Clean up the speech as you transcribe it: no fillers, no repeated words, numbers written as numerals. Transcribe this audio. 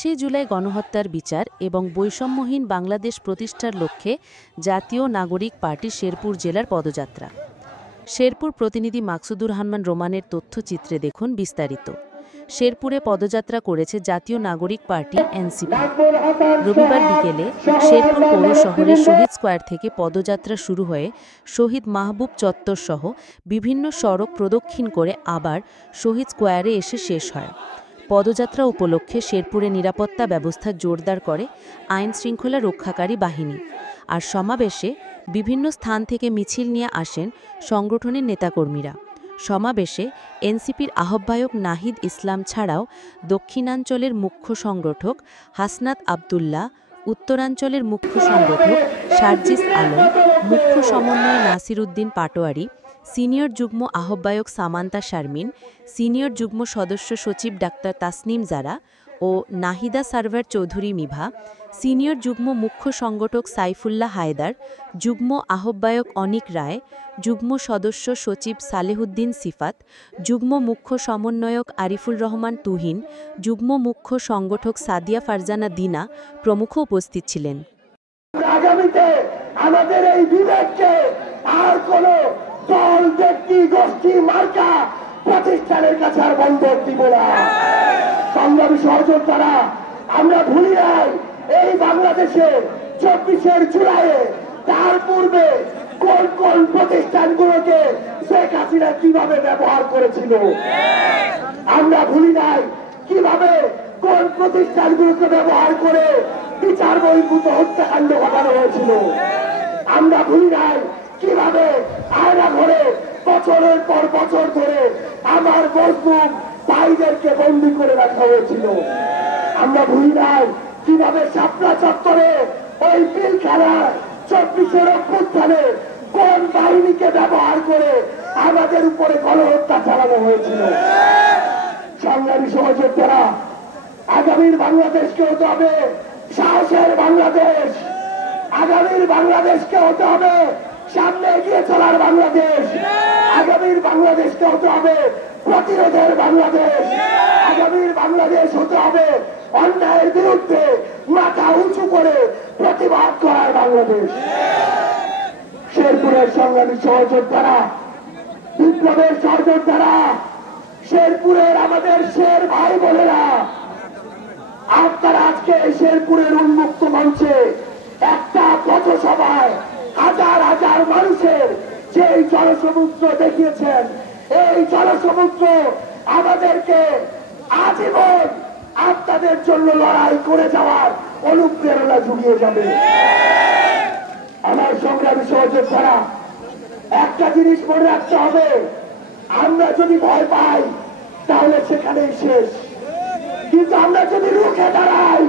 ২৫শে জুলাই গণহত্যার বিচার এবং বৈষম্যহীন বাংলাদেশ প্রতিষ্ঠার লক্ষ্যে জাতীয় নাগরিক পার্টি শেরপুর জেলার পদযাত্রা। শেরপুর প্রতিনিধি মাকসুদুর রহমান রোমানের তথ্যচিত্রে দেখুন বিস্তারিত। শেরপুরে পদযাত্রা করেছে জাতীয় নাগরিক পার্টি এনসিপি। রবিবার বিকেলে শেরপুর পৌর শহরের শহীদ স্কয়ার থেকে পদযাত্রা শুরু হয়ে শহীদ মাহবুব চত্বর সহ বিভিন্ন সড়ক প্রদক্ষিণ করে আবার শহীদ স্কয়ারে এসে শেষ হয়। পদযাত্রা উপলক্ষে শেরপুরে নিরাপত্তা ব্যবস্থা জোরদার করে আইন শৃঙ্খলা রক্ষাকারী বাহিনী। আর সমাবেশে বিভিন্ন স্থান থেকে মিছিল নিয়ে আসেন সংগঠনের নেতাকর্মীরা। সমাবেশে এনসিপির আহ্বায়ক নাহিদ ইসলাম ছাড়াও দক্ষিণাঞ্চলের মুখ্য সংগঠক হাসনাত আবদুল্লাহ, উত্তরাঞ্চলের মুখ্য সংগঠক সার্জিস আলম, মুখ্য সমন্বয় নাসির উদ্দিন পাটোয়ারি, সিনিয়র যুগ্ম আহ্বায়ক সামান্তা শারমিন, সিনিয়র যুগ্ম সদস্য সচিব ডাক্তার তাসনিম জারা ও নাহিদা সারওয়ার চৌধুরী মিভা, সিনিয়র যুগ্ম মুখ্য সংগঠক সাইফুল্লাহ হায়দার, যুগ্ম আহ্বায়ক অনিক রায়, যুগ্ম সদস্য সচিব সালেহুদ্দিন সিফাত, যুগ্ম মুখ্য সমন্বয়ক আরিফুল রহমান তুহিন, যুগ্ম মুখ্য সংগঠক সাদিয়া ফারজানা দিনা প্রমুখ উপস্থিত ছিলেন। আগামীতে আমাদের এই বিবেককে আর কোন দল, ব্যক্তি, গোষ্ঠী, মার্কা প্রতিষ্ঠানের কাছে আর বন্ধক দিব না। সংগ্রামী সহযোদ্ধারা, আমরা ভুলি নাই এই বাংলাদেশে ২৪শে জুলাইয়ে তার পূর্বে কোন কোন প্রতিষ্ঠানগুলোকে শেখ হাসিনা কিভাবে ব্যবহার করেছিল। আমরা ভুলি নাই কিভাবে কোন প্রতিষ্ঠানগুলোকে ব্যবহার করে বিচার বহির্ভূত হত্যাকাণ্ড ঘটানো হয়েছিল। আমরা ভুলি নাই কিভাবে আয়না ঘরে বছরের পর বছর ধরে আমার মজলুম ভাইদেরকে বন্দী করে রাখা হয়েছিল। আমরা ভুলি নাই কিভাবে শাপলা চত্বরে ওই পিলখানা ২৪শে অভ্যুত্থানে কোন বাহিনীকে ব্যবহার করে আমাদের উপরে গণহত্যা চালানো হয়েছিল। সংগ্রামী সহযোদ্ধারা, আগামীর বাংলাদেশকে হতে হবে সাহসের বাংলাদেশ। আগামীর বাংলাদেশকে হতে হবে সামনে এগিয়ে চলার বাংলাদেশ। আগামীর বাংলাদেশকে হতে হবে প্রতিরোধের বাংলাদেশ। আগামীর বাংলাদেশ হতে হবে অন্যায়ের বিরুদ্ধে মাথা উঁচু করে প্রতিবাদ করার বাংলাদেশ। শেরপুরের সংগ্রামী সহযোদ্ধারা, বিপ্লবের সহযোদ্ধারা, শেরপুরের আমাদের শের ভাই বোনেরা, আপনারা আজকে শেরপুরের উন্মুক্ত মঞ্চে একটা পথসভায় হাজার হাজার মানুষের যে জনসমুদ্র দেখিয়েছেন, এই জনসমুদ্র আমাদেরকে আজীবন আপনাদের জন্য লড়াই করে যাওয়ার অনুপ্রেরণা জুগিয়ে যাবে। আমার সংগ্রামী সহযোদ্ধারা, একটা জিনিস মনে রাখতে হবে, আমরা যদি ভয় পাই তাহলে সেখানেই শেষ, কিন্তু আমরা যদি রুখে দাঁড়াই